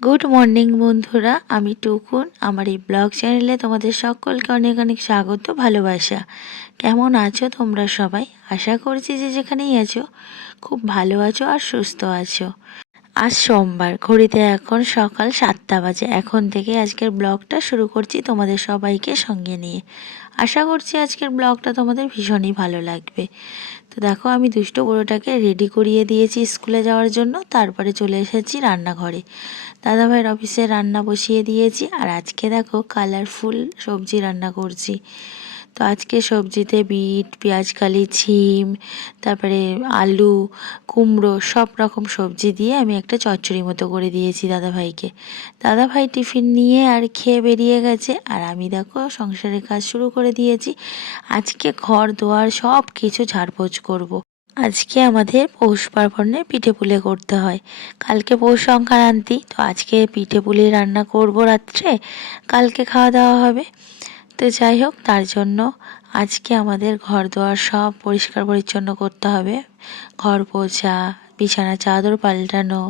Good morning বন্ধুরা। আমি টুকুন। আমার এই ব্লগ চ্যানেলে তোমাদের সকলকে অনেক অনেক স্বাগত, ভালোবাসা। কেমন আছো তোমরা সবাই? আশা করছি যে যেখানেই আছো, খুব ভালো আছো আর সুস্থ আছো। আজ সোমবার। ঘড়িতে এখন সকাল সাতটা বাজে। এখন থেকে আজকের ব্লগটা শুরু করছি তোমাদের সবাইকে সঙ্গে নিয়ে। আশা করছি আজকের ব্লগটা তোমাদের ভীষণই ভালো লাগবে। তো দেখো, আমি দুষ্ট বড়োটাকে রেডি করিয়ে দিয়েছি স্কুলে যাওয়ার জন্য। তারপরে চলে এসেছি রান্নাঘরে। দাদাভাইয়ের অফিসে রান্না বসিয়ে দিয়েছি। আর আজকে দেখো কালারফুল সবজি রান্না করছি। তো আজকে সবজিতে বিট, পেঁয়াজকালি, ছিম, তারপরে আলু, কুমড়ো সব রকম সবজি দিয়ে আমি একটা চচ্চড়ি মতো করে দিয়েছি দাদাভাইকে। দাদাভাই টিফিন নিয়ে আর খেয়ে বেরিয়ে গেছে আর আমি দেখো সংসারের কাজ শুরু করে দিয়েছি। আজকে ঘর, দোয়ার সব কিছু ঝাড়পোছ করব। আজকে আমাদের পৌষ পার্বণে পিঠে পুলে করতে হয়। কালকে পৌষ সংক্রান্তি, তো আজকে পিঠে পুলি রান্না করব রাত্রে। কালকে খাওয়া দাওয়া হবে। তো যাই হোক, তার জন্য আজকে আমাদের ঘর দোয়ার সব পরিষ্কার পরিচ্ছন্ন করতে হবে। ঘর পোছা, বিছানা, চাদর পাল্টানো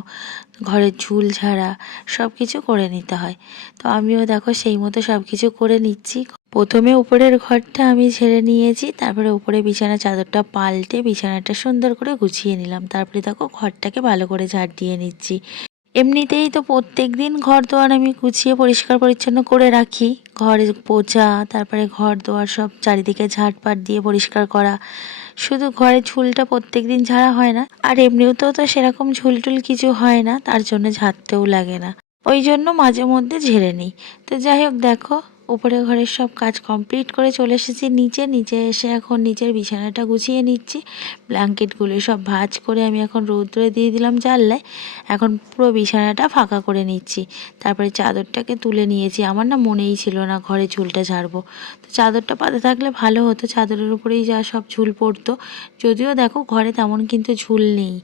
ঘরের ঝুল ঝাড়া সব কিছু করে নিতে হয়। তো আমিও দেখো সেই মতো সব কিছু করে নিচ্ছি। প্রথমে উপরের ঘরটা আমি ঝেড়ে নিয়েছি, তারপরে উপরে বিছানা, চাদরটা পাল্টে বিছানাটা সুন্দর করে গুছিয়ে নিলাম। তারপরে দেখো ঘরটাকে ভালো করে ঝাড় দিয়ে নিচ্ছি। এমনিতেই তো প্রত্যেক দিন ঘর দোয়ার আমি গুছিয়ে পরিষ্কার পরিচ্ছন্ন করে রাখি। ঘরে পোচা তারপরে ঘর দোয়ার সব চারিদিকে ঝাড়পাট দিয়ে পরিষ্কার করা। শুধু ঘরে ঝুলটা প্রত্যেক দিন ঝাড়া হয় না, আর এমনিতেও তো সেরকম ঝুলটুল কিছু হয় না, তার জন্য ঝাড়তেও লাগে না। ওই জন্য মাঝে মধ্যে ঝেড়ে নিই। তো যাই হোক, দেখো উপরে ঘরের সব কাজ কমপ্লিট করে চলে এসেছি। নিচে নিচে এসে এখন নিচের বিছানাটা গুছিয়ে নিচ্ছি। ব্ল্যাঙ্কেটগুলো সব ভাঁজ করে আমি এখন রৌদ্রে দিয়ে দিলাম জানলায়। এখন পুরো বিছানাটা ফাঁকা করে নিচ্ছি। তারপরে চাদরটাকে তুলে নিয়েছি। আমার না মনেই ছিল না ঘরে ঝুলটা ঝাড়বো। তো চাদরটা পাতে থাকলে ভালো হতো। চাদরের উপরেই যা সব ঝুল পড়তো। যদিও দেখো ঘরে তেমন কিন্তু ঝুল নেই।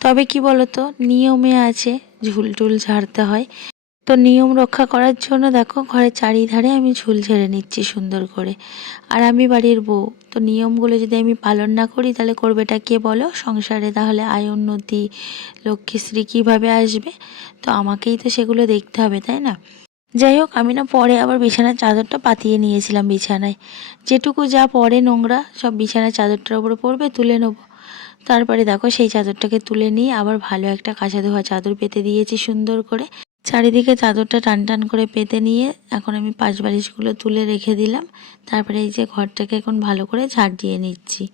তবে কি বলতো? নিয়মে আছে ঝুল টুল ঝাড়তে হয়। তো নিয়ম রক্ষা করার জন্য দেখো ঘরের চারিধারে আমি ঝুল ঝেড়ে নিচ্ছি সুন্দর করে। আর আমি বাড়ির বউ, তো নিয়মগুলো যদি আমি পালন না করি তাহলে করবেটা কে বলো? সংসারে তাহলে আয়, উন্নতি লক্ষ্মীশ্রী কীভাবে আসবে? তো আমাকেই তো সেগুলো দেখতে হবে, তাই না? যাই হোক, আমি না পরে আবার বিছানার চাদরটা পাতিয়ে নিয়েছিলাম বিছানায়। যেটুকু যা পরে নোংরা, সব বিছানার চাদরটার উপরে পড়বে, তুলে নেব। তারপরে দেখো সেই চাদরটাকে তুলে নিয়ে আবার ভালো একটা কাঁচা ধোয়া চাদর পেতে দিয়েছি সুন্দর করে। চারিদিকে চাদরটা টান টান করে পেতে নিয়ে এখন আমি পাশ বালিশগুলো তুলে রেখে দিলাম। তারপরে এই যে ঘরটাকে এখন ভালো করে ঝাড় দিয়ে নিচ্ছি।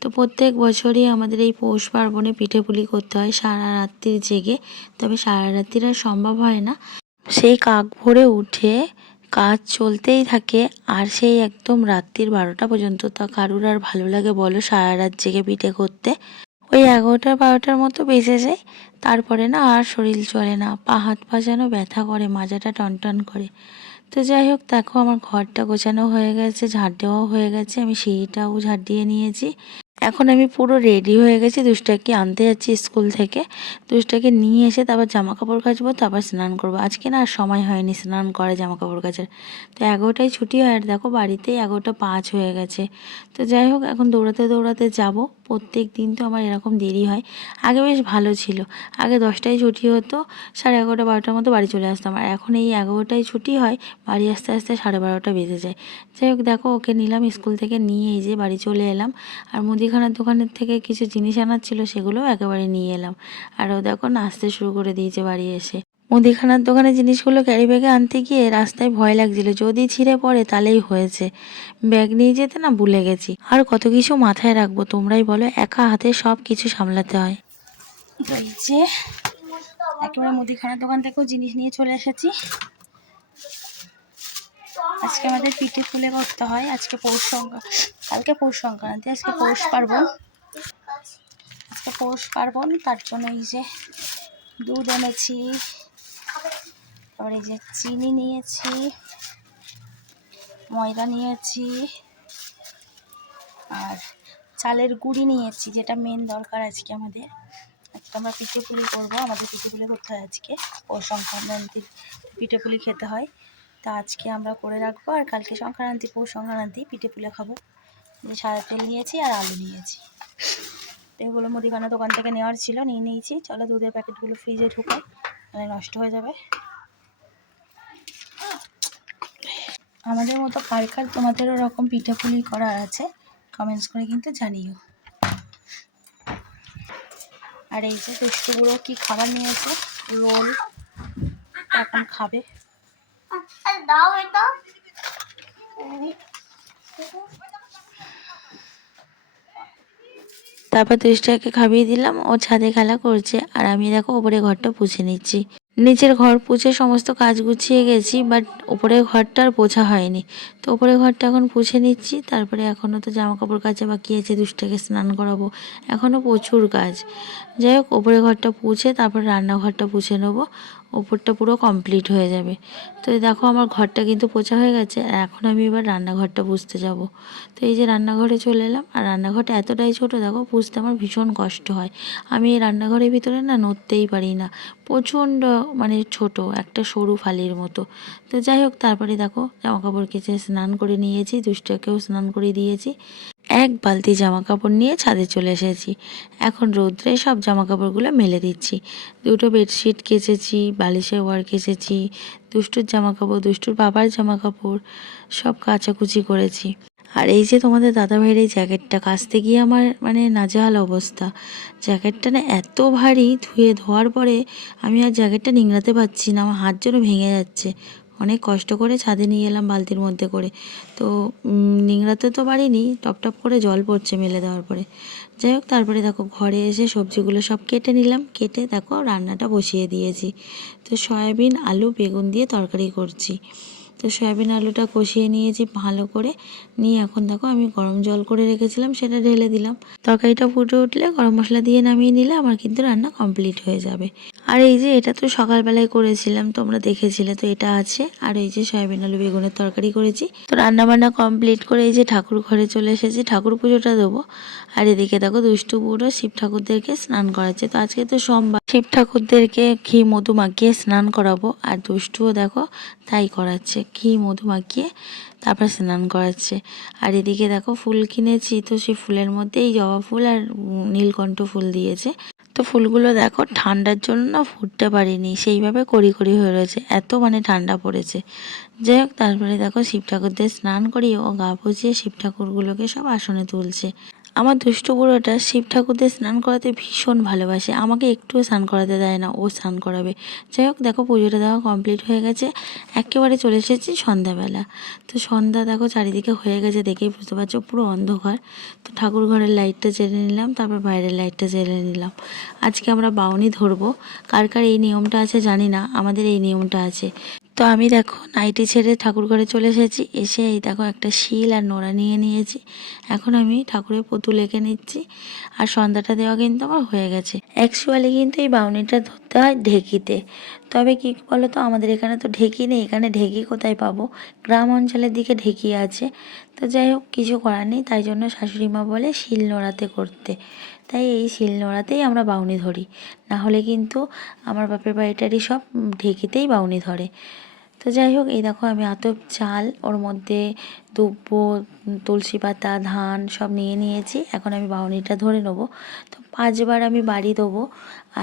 তো প্রত্যেক বছরই আমাদের এই পৌষ পার্বণে পিঠে পুলি করতে হয় সারা রাত্রির জেগে, তবে সারা রাত্রির আর সম্ভব হয় না। সেই কাক ভরে উঠে কাজ চলতেই থাকে, আর সেই একদম রাত্রির বারোটা পর্যন্ত তা কারুর আর ভালো লাগে বলো সারা রাত জেগে পিঠে করতে। ওই এগারোটা বারোটার মতো বেজে যায়। তারপরে না আর শরীর চলে না, পা হাত পা যেন ব্যথা করে, মাজাটা টনটন করে। তো যাই হোক, দেখো আমার ঘরটা গোছানো হয়ে গেছে, ঝাড় দেওয়াও হয়ে গেছে, আমি সিঁড়িটাও ঝাড় দিয়ে নিয়েছি। এখন আমি পুরো রেডি হয়ে গেছি দুষ্টাকে আনতে যাচ্ছি স্কুল থেকে। দুষ্টাকে নিয়ে এসে তারপর জামা কাপড় কাচবো, তারপর স্নান করব। আজকে না আর সময় হয়নি স্নান করে জামা কাপড় কাচার। তো এগারোটায় ছুটি হয় আর দেখো বাড়িতেই এগারোটা পাঁচ হয়ে গেছে। তো যাই হোক, এখন দৌড়াতে দৌড়াতে যাব। প্রত্যেক দিন তো আমার এরকম দেরি হয়। আগে বেশ ভালো ছিল। আগে দশটায় ছুটি হতো, সাড়ে এগারোটা বারোটার মতো বাড়ি চলে আসতাম। আর এখন এই এগারোটায় ছুটি হয়, বাড়ি আসতে আসতে সাড়ে বারোটা বেজে যায়। যাই হোক, দেখো ওকে নিলাম স্কুল থেকে নিয়ে এই যে বাড়ি চলে এলাম। আর মুদিখানার দোকানের থেকে কিছু জিনিস আনার ছিল, সেগুলোও একেবারে নিয়ে এলাম। আর ও দেখো নাচতে শুরু করে দিয়েছে বাড়ি এসে। মুদিখানার দোকানে জিনিসগুলো ক্যারি ব্যাগে আনতে গিয়ে রাস্তায় ভয় লাগছিল। যদি ছিঁড়ে পড়ে তাহলেই হয়েছে। ব্যাগ নিয়ে যেতে না ভুলে গেছি। আর কত কিছু মাথায় রাখব, তোমরাই বলো। একা হাতে সব কিছু সামলাতে হয়। যে, একেবারে মুদিখানার দোকান থেকেও জিনিস নিয়ে চলে এসেছি। আজকে আমাদের পিঠে ফুলে করতে হয়। আজকে পৌষ সংক্রান্তি। কালকে পৌষ সংক্রান্তি, আজকে পৌষ পার্বণ। আজকে পৌষ পার্বণ, তার জন্য এই যে দুধ এনেছি, তারপর এই যে চিনি নিয়েছি, ময়দা নিয়েছি, আর চালের গুঁড়ি নিয়েছি, যেটা মেন দরকার আজকে আমাদের। আজকে আমরা পিঠে পুলি করব, আমাদের পিঠে পুলি করতে হয় আজকে। পৌষ সংক্রান্তির পিঠে পুলি খেতে হয়। তা আজকে আমরা করে রাখব, আর কালকে সংক্রান্তি, পৌষ সংক্রান্তি পিঠে পুলে খাব। যে সাদা তেল নিয়েছি আর আলু নিয়েছি। এগুলো মুদিখানা দোকান থেকে নেওয়ার ছিল, নিয়ে নিয়েছি। চলো দুধের প্যাকেটগুলো ফ্রিজে ঢুকাই তাহলে নষ্ট হয়ে যাবে। আমাদের মতো কার তোমাদেরও রকম পিঠাপুলি করার আছে কমেন্টস করে কিন্তু জানিও। আর এই যে দুষ্টুগুলো কি খাবার নিয়েছে? রোল এখন খাবে। দাও এটা। তারপর দুষ্টাকে খাবিয়ে দিলাম, ও ছাদে খেলা করছে। আর আমি দেখো ওপরে ঘরটা পুছে নিচ্ছি। নিচের ঘর পুছে সমস্ত কাজ গুছিয়ে গেছি বাট ওপরের ঘরটা আর পোছা হয়নি। তো ওপরের ঘরটা এখন পুছে নিচ্ছি, তারপরে এখনও তো জামা কাপড় কাচা বাকি আছে দুষ্টাকে স্নান করাবো। এখনও প্রচুর কাজ। যাই হোক ওপরের ঘরটা পুছে, তারপর রান্নাঘরটা পুছে নেব। ওপরটা পুরো কমপ্লিট হয়ে যাবে। তো দেখো আমার ঘরটা কিন্তু পোছা হয়ে গেছে আর এখন আমি এবার রান্নাঘরটা পুষতে যাব। তো এই যে রান্নাঘরে চলে এলাম, আর রান্নাঘরটা এতটাই ছোট, দেখো পুষতে আমার ভীষণ কষ্ট হয়। আমি এই রান্নাঘরের ভিতরে না নড়তেই পারি না, প্রচণ্ড মানে ছোট, একটা সরু ফালির মতো। তো যাই হোক, তারপরে দেখো জামা কাপড় কেচে স্নান করে নিয়েছি, দুষ্টাকেও স্নান করে দিয়েছি। এক বালতি জামা কাপড় নিয়ে ছাদে চলে এসেছি। এখন রৌদ্রে সব জামা কাপড়গুলো মেলে দিচ্ছি। দুটো বেডশিট কেচেছি, বালিশের ওয়ার কেচেছি, দুষ্টুর জামা কাপড় দুষ্টুর বাবার জামা কাপড় সব কাচাকুচি করেছি। আর এই যে তোমাদের দাদা ভাইয়ের এই জ্যাকেটটা, কাচতে গিয়ে আমার মানে নাজেহাল অবস্থা। জ্যাকেটটা না এত ভারী, ধুয়ে ধোয়ার পরে আমি আর জ্যাকেটটা নিংড়াতে পারছি না, আমার হাত যেন ভেঙে যাচ্ছে। অনেক কষ্ট করে ছাদে নিয়ে এলাম বালতির মধ্যে করে। তো নিংড়াতে তো পারিনি, টপ টপ করে জল পড়ছে মেলে দেওয়ার পরে। যাই হোক, তারপরে দেখো ঘরে এসে সবজিগুলো সব কেটে নিলাম, কেটে দেখো রান্নাটা বসিয়ে দিয়েছি। তো সয়াবিন, আলু, বেগুন দিয়ে তরকারি করছি। তো সয়াবিন, আলুটা কষিয়ে নিয়েছি ভালো করে। নিয়ে এখন দেখো আমি গরম জল করে রেখেছিলাম, সেটা ঢেলে দিলাম। তরকারিটা ফুটে উঠলে গরম মশলা দিয়ে নামিয়ে নিলে আমার কিন্তু রান্না কমপ্লিট হয়ে যাবে। আর এই যে এটা তো সকালবেলায় করেছিলাম, তোমরা দেখেছিলে তো এটা আছে। আর এই যে সয়াবিন আলু বেগুনের তরকারি করেছি। তো রান্না বান্না কমপ্লিট করে এই যে ঠাকুর ঘরে চলে এসেছি, ঠাকুর পুজোটা দেবো। আর এদিকে দেখো দুষ্টু বুড়ো শিব ঠাকুরদেরকে স্নান করাচ্ছে। তো আজকে তো সোমবার, শিব ঠাকুরদেরকে ঘি, মধু মাখিয়ে স্নান করাবো। আর দুষ্টুও দেখো তাই করাচ্ছে, ঘি, মধু মাখিয়ে তারপর স্নান করাচ্ছে। আর এদিকে দেখো ফুল কিনেছি, তো সেই ফুলের মধ্যে এই জবা ফুল আর নীলকণ্ঠ ফুল দিয়েছে। তো ফুলগুলো দেখো, ঠান্ডার জন্য না ফুটতে পারিনি, সেইভাবে করি করি হয়ে রয়েছে, এত মানে ঠান্ডা পড়েছে। যাই হোক, তারপরে দেখো শিব ঠাকুরদের স্নান করিয়ে ও গা পুজিয়ে শিব ঠাকুরগুলোকে সব আসনে তুলছে। আমার দুষ্টু বুড়োটা শিব ঠাকুরদের স্নান করাতে ভীষণ ভালোবাসে। আমাকে একটুও স্নান করাতে দেয় না, ও স্নান করাবে। যাই হোক, দেখো পুজোটা দেওয়া কমপ্লিট হয়ে গেছে। একেবারে চলে এসেছি সন্ধ্যাবেলা। তো সন্ধ্যা দেখো চারিদিকে হয়ে গেছে দেখেই বুঝতে পারছ, পুরো অন্ধকার। তো ঠাকুর ঘরের লাইটটা জেলে নিলাম, তারপর বাইরের লাইটটা জেলে নিলাম। আজকে আমরা বাউনি ধরবো। কার কার এই নিয়মটা আছে জানি না, আমাদের এই নিয়মটা আছে। তো আমি দেখো নাইটি ছেড়ে ঠাকুর ঘরে চলে এসেছি। এসে এই দেখো একটা শিল আর নোড়া নিয়ে নিয়েছি। এখন আমি ঠাকুরের পুতুল এঁকে নিচ্ছি। আর সন্ধ্যাটা দেওয়া কিন্তু আমার হয়ে গেছে। অ্যাকচুয়ালি কিন্তু এই বাউনিটা ধরতে হয় ঢেকিতে। তবে কি বলো তো আমাদের এখানে তো ঢেকি নেই। এখানে ঢেকি কোথায় পাবো? গ্রাম অঞ্চলের দিকে ঢেকি আছে। তো যাই হোক, কিছু করার নেই। তাই জন্য শাশুড়ি মা বলে শিল নোড়াতে করতে। তাই এই শিল নোড়াতেই আমরা বাউনি ধরি। না হলে কিন্তু আমার বাপের বাড়িটারই সব ঢেকিতেই বাউনি ধরে। তো যাই হোক, এই দেখো আমি আতপ চাল ওর মধ্যে দুব্বো, তুলসী পাতা, ধান সব নিয়ে নিয়েছি। এখন আমি বাউনিটা ধরে নেব। তো পাঁচবার আমি বাড়ি দেবো।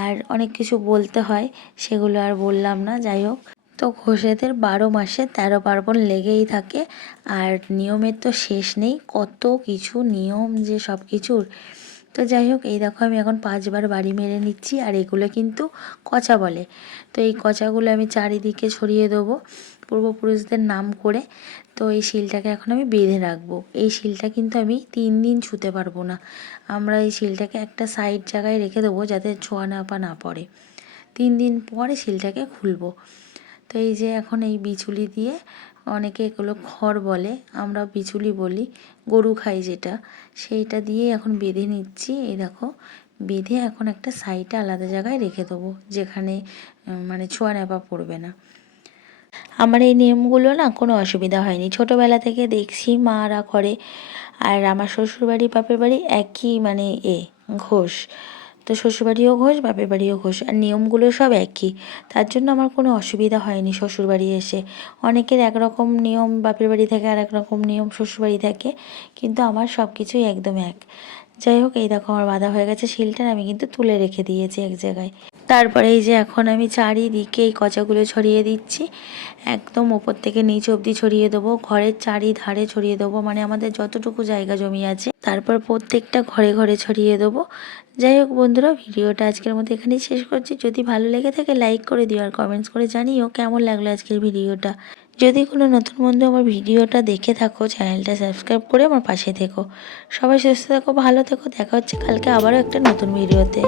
আর অনেক কিছু বলতে হয়, সেগুলো আর বললাম না, যাই হোক। তো ঘোষেদের বারো মাসে তেরো পার্বণ লেগেই থাকে। আর নিয়মের তো শেষ নেই, কত কিছু নিয়ম যে সব কিছুর। তো যাই হোক, এই দেখো আমি এখন পাঁচবার বাড়ি মেরে নিচ্ছি, আর এগুলো কিন্তু কচা বলে। তো এই কচাগুলো আমি চারিদিকে ছড়িয়ে দেবো পূর্বপুরুষদের নাম করে। তো এই শিলটাকে এখন আমি বেঁধে রাখব। এই শিলটা কিন্তু আমি তিন দিন ছুতে পারব না। আমরা এই শিলটাকে একটা সাইড জায়গায় রেখে দেবো যাতে ছোঁয়া না পা না পড়ে। তিন দিন পরে শিলটাকে খুলবো। তো এই যে এখন এই বিচুলি দিয়ে অনেকে এগুলো খড় বলে, আমরা বিচুলি বলি, গরু খাই যেটা, সেইটা দিয়ে এখন বেঁধে নিচ্ছি। এই দেখো, বেঁধে এখন একটা সাইডে আলাদা জায়গায় রেখে দেবো, যেখানে মানে ছোঁয়া নেপা পড়বে না। আমার এই নিয়মগুলো না কোনো অসুবিধা হয়নি। ছোটোবেলা থেকে দেখছি মারা করে, আর আমার শ্বশুরবাড়ি, বাপের বাড়ি একই মানে এ, ঘোষ। তো শ্বশুরবাড়িও ঘোষ বাপের বাড়িও ঘোষ, আর নিয়মগুলো সব একই। তার জন্য আমার কোনো অসুবিধা হয়নি শ্বশুরবাড়ি এসে। অনেকের একরকম নিয়ম বাপের বাড়ি থাকে আর একরকম নিয়ম শ্বশুরবাড়ি থাকে, কিন্তু আমার সব কিছুই একদম এক। যাই হোক, এই দেখো আমার বাঁধা হয়ে গেছে শিলটা আমি কিন্তু তুলে রেখে দিয়েছি এক জায়গায়। তারপরে এই যে এখন আমি চারিদিকে এই কচাগুলো ছড়িয়ে দিচ্ছি। একদম ওপর থেকে নিচ অবধি ছড়িয়ে দেবো। ঘরের চারিধারে ছড়িয়ে দেবো মানে আমাদের যতটুকু জায়গা জমি আছে। তারপর প্রত্যেকটা ঘরে ঘরে ছড়িয়ে দেবো। যাই হোক বন্ধুরা, ভিডিওটা আজকের মতো এখানেই শেষ করছি। যদি ভালো লেগে থাকে লাইক করে দিও আর কমেন্টস করে জানিও কেমন লাগল আজকের ভিডিওটা। যদি কোনো নতুন বন্ধু আমার ভিডিওটা দেখে থাকো, চ্যানেলটা সাবস্ক্রাইব করে আমার পাশে থেকো। সবাই সুস্থ থেকো, ভালো থেকো, দেখা হচ্ছে কালকে আবারও একটা নতুন ভিডিওতে।